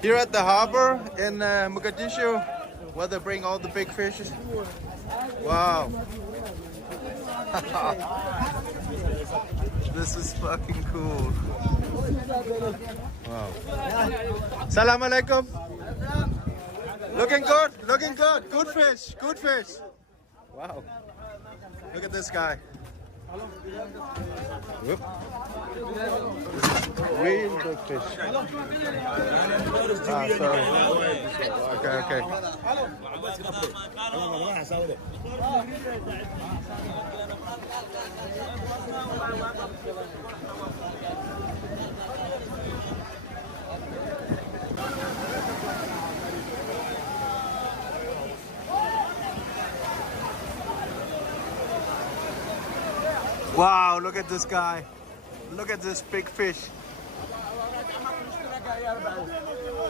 Here at the harbor in Mogadishu, where they bring all the big fishes. Wow. This is fucking cool. Wow. Salam alaikum. Looking good, looking good. Good fish, good fish. Wow. Look at this guy. Whoop. Real big fish. Sorry. Okay. Wow, look at this guy. Look at this big fish.